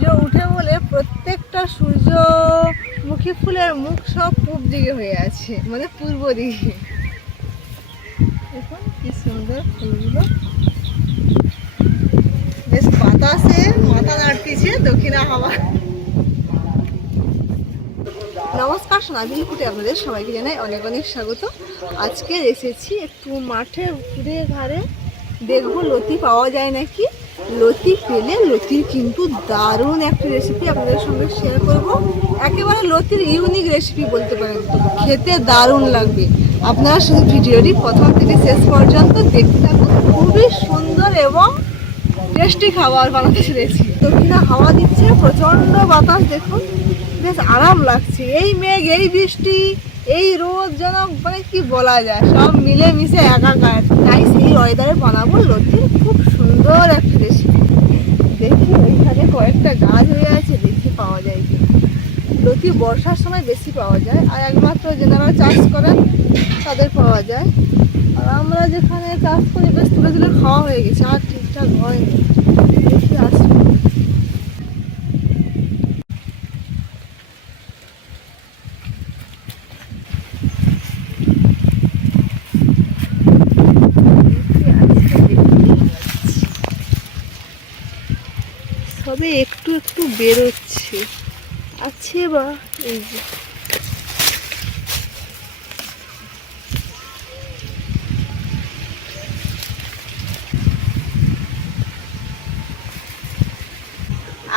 সূর্য উঠে বলে প্রত্যেকটা সূর্যমুখী ফুলের মুখ সব পূব দিকে হয়ে আছে, মানে পূর্ব দিকে। দেখুন কি সুন্দর ফুলগুলো, বেশ বাতাসে মাথা নাড়তেছে দক্ষিণা হাওয়া। নমস্কার, সোনাঝুরি ফুটে আপনাদের সবাইকে জানাই অনেক অনেক স্বাগত। আজকে এসেছি একটু মাঠে ঘুরে ঘাড়ে, দেখবো লতি পাওয়া যায় নাকি। লতি পেলে লতির কিন্তু দারুণ একটা রেসিপি আপনাদের সঙ্গে শেয়ার করব। একেবারে লতির ইউনিক রেসিপি বলতে পারেন, খেতে দারুণ লাগবে। আপনারা শুধু ভিডিওটি প্রথম থেকে শেষ পর্যন্ত দেখতে থাকুন। খুবই সুন্দর এবং টেস্টি খাবার বানাতে চলেছি। দক্ষিণা হাওয়া দিচ্ছে, প্রচণ্ড বাতাস, দেখুন বেশ আরাম লাগছে। এই মেঘ, এই বৃষ্টি, এই রোদ, যেন মানে কি বলা যায়, সব মিলে মিশে একাকার। তাই সেই ওয়েদারে বানাবো লতির খুব সুন্দর একটা রেসিপি। দেখি ওইখানে কয়েকটা গাছ হয়ে আছে, দেখি পাওয়া যায় কি। লতি বর্ষার সময় বেশি পাওয়া যায়, আর একমাত্র যারা চাষ করেন তাদের পাওয়া যায়। আর আমরা যেখানে চাষ করি বেশ তুলে তুলে খাওয়া হয়ে গেছে, আর ঠিকঠাক হয়নি। দেখি আসি। তবে একটু একটু বেরোচ্ছে, আছে বা এই যে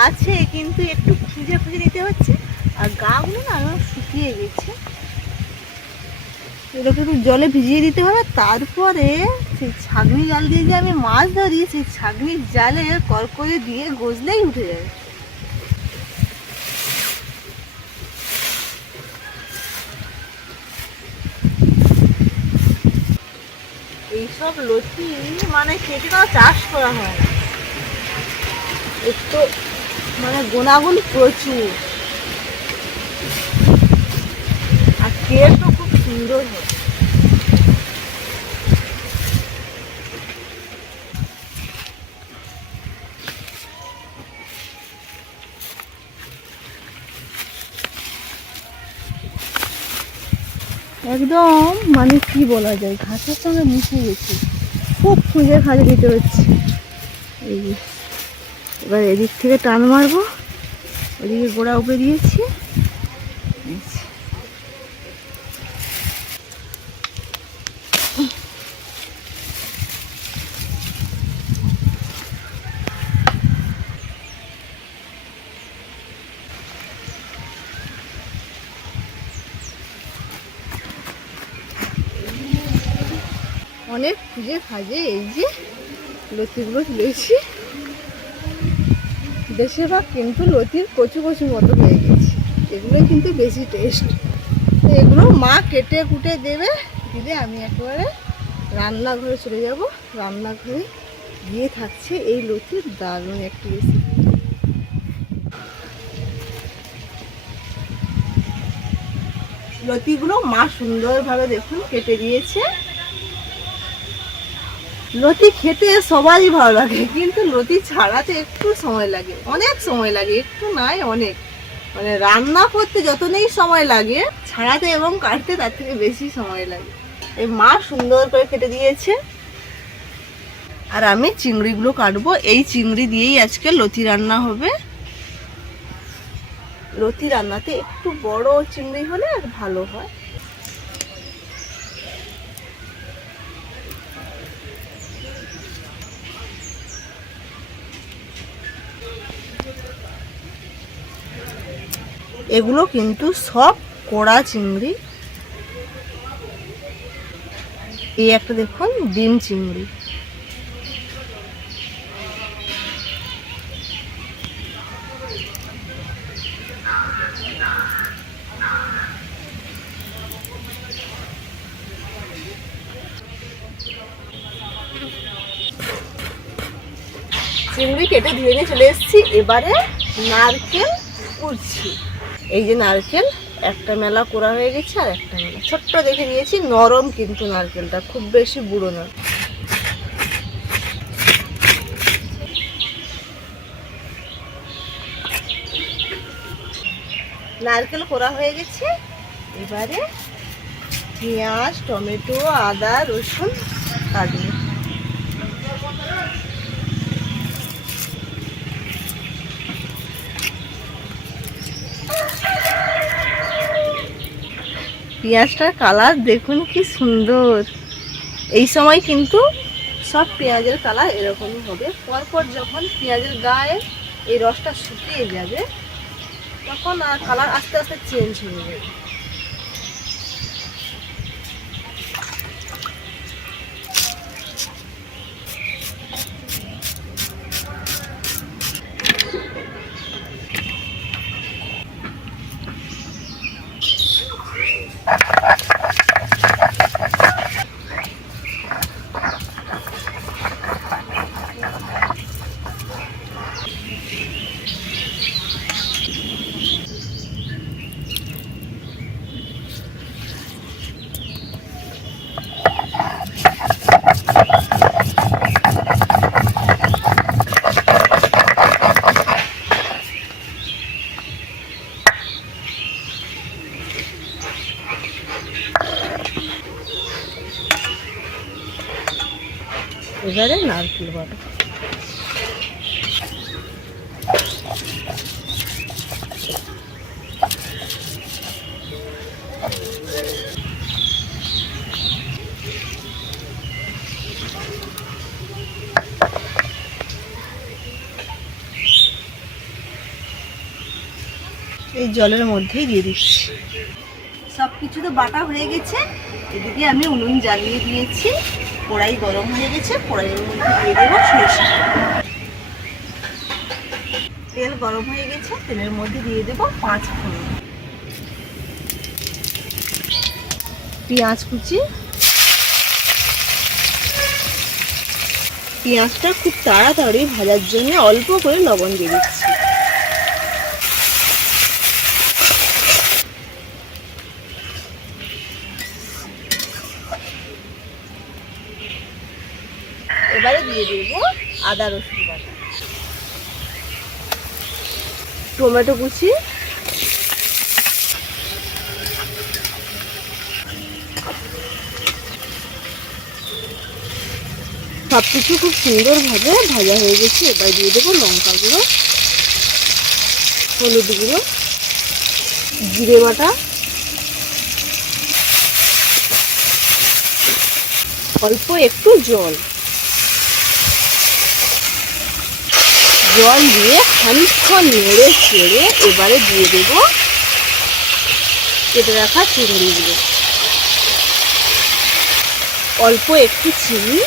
আছে, কিন্তু একটু খুঁজে খুঁজে নিতে হচ্ছে। আর গাগুলো না শুকিয়ে গেছে, এটাকে একটু জলে ভিজিয়ে দিতে হবে। তারপরে সেই ছাঁকনি জাল দিয়ে যে আমি মাছ ধরি, সেই ছাঁকনির জালে করকরে দিয়ে গজলেই উঠে যাবে। এইসব লতি মানে কেটে কোনো চাষ করা হয় না, একটু মানে গুণাগুণ প্রচুর, আর টেস্টও খুব সুন্দর হয়। একদম মানে কি বলা যায়, ঘাসের সঙ্গে মিশে গেছে, খুব খুঁজে খাজে দিতে হচ্ছে। এই এবার এদিক থেকে টান মারবো, ওদিকে গোড়া উপরে দিয়েছি। অনেক খুঁজে খাজে এই যে লতিগুলো তুলেছি। বেশিরভাগ কিন্তু লতির কচু কচু মতো হয়ে গেছে, এগুলো কিন্তু বেশি টেস্ট। তো এগুলো মা কেটে কুটে দেবে, দিলে আমি একেবারে রান্নাঘরে চলে যাব। রান্নাঘরে গিয়ে থাকছে এই লতির দারুণ একটি রেসিপি। লতিগুলো মা সুন্দরভাবে দেখুন কেটে দিয়েছে। লতি খেতে সবারই ভালো লাগে, কিন্তু লতি ছাড়াতে একটু সময় লাগে, অনেক সময় লাগে, একটু নয় অনেক। মানে রান্না করতে যত নেই সময় লাগে, ছাড়াতে এবং কাটতে তার থেকে বেশি সময় লাগে। এই মা সুন্দর করে কেটে দিয়েছে, আর আমি চিংড়িগুলো কাটবো। এই চিংড়ি দিয়েই আজকে লতি রান্না হবে। লতি রান্নাতে একটু বড় চিংড়ি হলে আর ভালো হয়। এগুলো কিন্তু সব কোড়া চিংড়ি। এই একটা দেখুন ডিম চিংড়ি। চিংড়ি কেটে ধুয়ে নিয়ে চলে এসেছি। এবারে নারকেল কুড়ছি। এই যে নারকেল একটা মেলা কোড়া হয়ে গেছে, আর একটা মেলা ছোট্ট দেখে নিয়েছি, নরম কিন্তু নারকেলটা, খুব বেশি বুড়ো না। নারকেল কোড়া হয়ে গেছে। এবারে পেঁয়াজ, টমেটো, আদা, রসুন কাটবো। পেঁয়াজটার কালার দেখুন কি সুন্দর। এই সময় কিন্তু সব পেঁয়াজের কালার এরকমই হবে। পরপর যখন পেঁয়াজের গায়ে এই রসটা শুকিয়ে যাবে তখন আর কালার আস্তে আস্তে চেঞ্জ হয়ে যাবে। এবারে নারকেল বাটা। এই জলের মধ্যেই দিয়ে দিচ্ছি। সব কিছু তো বাটা হয়ে গেছে। এদিকে আমি উনুন জ্বালিয়ে দিয়েছি, কড়াই গরম হয়ে গেছে। কড়াইয়ের মধ্যে দিয়ে দেবো সরষে। তেল গরম হয়ে গেছে, তেলের মধ্যে দিয়ে দেবো 5 ফোড়ন, পেঁয়াজ কুচি। পেঁয়াজটা খুব তাড়াতাড়ি ভাজার জন্য অল্প করে লবণ দিয়ে দিচ্ছি। এবারে দিয়ে দেবো আদা রসুন বাটা, টমেটো কুচি, সব কিছু খুব সুন্দরভাবে ভাজা হয়ে গেছে। এবার দিয়ে দেবো লঙ্কা গুঁড়ো, হলুদ গুঁড়ো, জিরে বাটা, অল্প একটু জল। জল দিয়ে খানিকক্ষণ নেড়ে চেড়ে এবারে দিয়ে দেবো কেটে রাখা চিংড়িগুলো, অল্প একটু চিনি।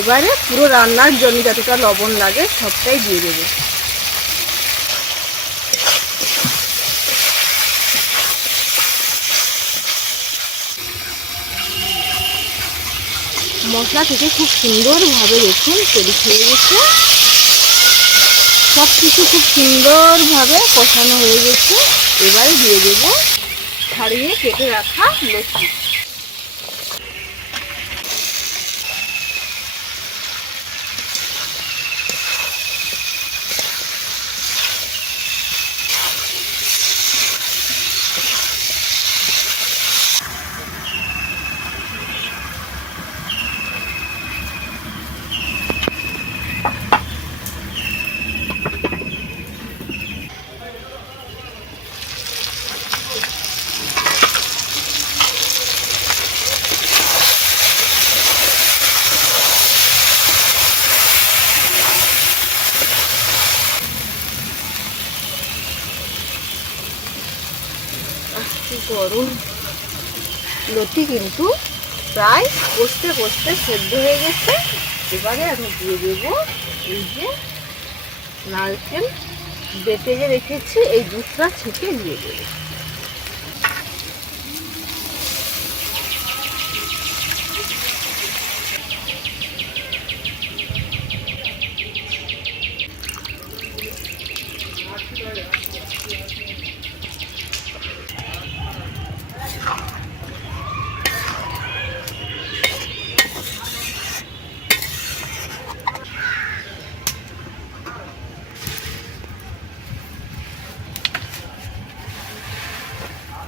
এবারে পুরো রান্নার জন্য যতটা লবণ লাগে সবটাই দিয়ে দেবো। মশলা থেকে খুব সুন্দরভাবে দেখুন তেল ছেড়ে গেছে। সব কিছু খুব সুন্দরভাবে কষানো হয়ে গেছে। এবারে দিয়ে দেবো ছাড়িয়ে কেটে রাখা লতি। গরম লতি কিন্তু প্রায় কষতে কষতে সেদ্ধ হয়ে গেছে। এবারে আমি দিয়ে দেবো এই যে নারকেল বেটে যে রেখেছি, এই দুধটা ছেঁকে দিয়ে দেবো।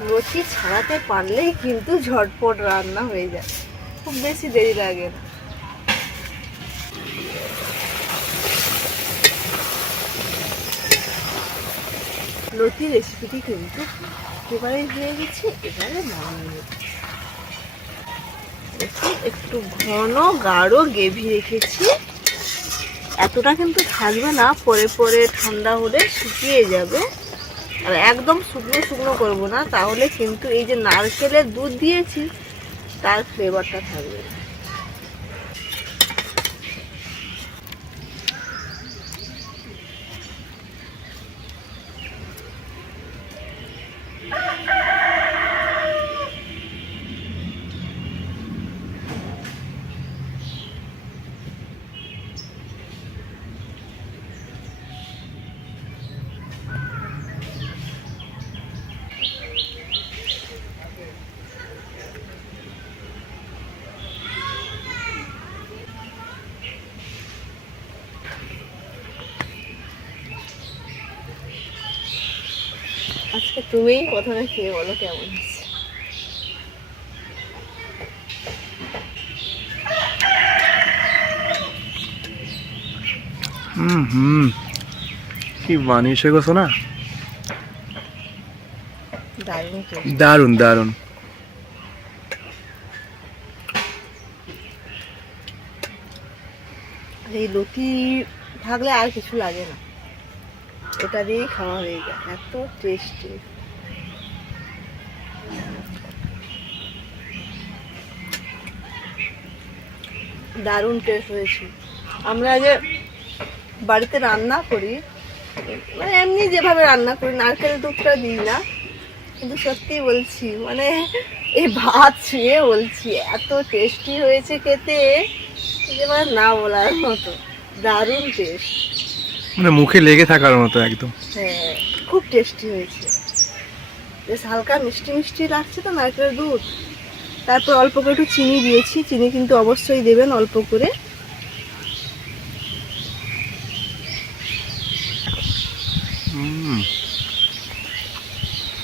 লতি ছাড়াতে পারলেই কিন্তু ঝটপট রান্না হয়ে যায়, খুব বেশি দেরি লাগে না। লতি রেসিপিটি কিন্তু একেবারে হয়ে গেছে, এবারে নামিয়ে একটু ঘন গাঢ় গ্রেভি রেখেছি। এতটা কিন্তু থাকবে না, পরে পরে ঠান্ডা হলে শুকিয়ে যাবে। আর একদম শুকনো শুকনো করবো না, তাহলে কিন্তু এই যে নারকেলের দুধ দিয়েছি তার ফ্লেভারটা থাকবে। আজকে তুমিই প্রথমে খেয়ে বলো কেমন আছে। কি বানিয়েছে গো সোনা, দারুণ দারুণ দারুণ। এই লতি থাকলে আর কিছু লাগে না, ওটা দিয়েই খাওয়া হয়ে যায়, এত টেস্টি। দারুণ টেস্ট হয়েছে। আমরা যে বাড়িতে রান্না করি, মানে এমনি যেভাবে রান্না করি, নারকেল দুধটা দিই না, কিন্তু সত্যি বলছি, মানে এই ভাত ছুঁয়ে বলছি এত টেস্টি হয়েছে খেতে, যে মানে না বলার মতো, দারুণ টেস্ট, মানে মুখে লেগে থাকার মতো একদম। হ্যাঁ, খুব টেস্টি হয়েছে। বেশ হালকা মিষ্টি মিষ্টি লাগছে তো নারকেলের দুধ। তারপর অল্প করে একটু চিনি দিয়েছি, চিনি কিন্তু অবশ্যই দেবেন অল্প করে।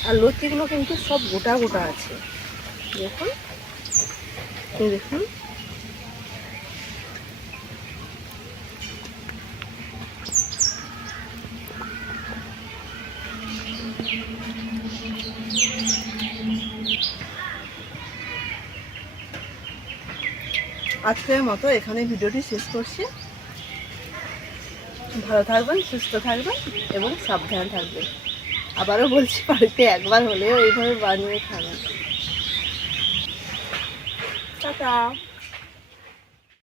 আর লতিগুলো কিন্তু সব গোটা গোটা আছে, দেখুন দেখুন। আজকের মতো এখানে ভিডিওটি শেষ করছি। ভালো থাকবেন, সুস্থ থাকবেন এবং সাবধান থাকবেন। আবারও বলছি, বাড়িতে একবার হলেও এইভাবে বানিয়ে খাবেন। টাটা।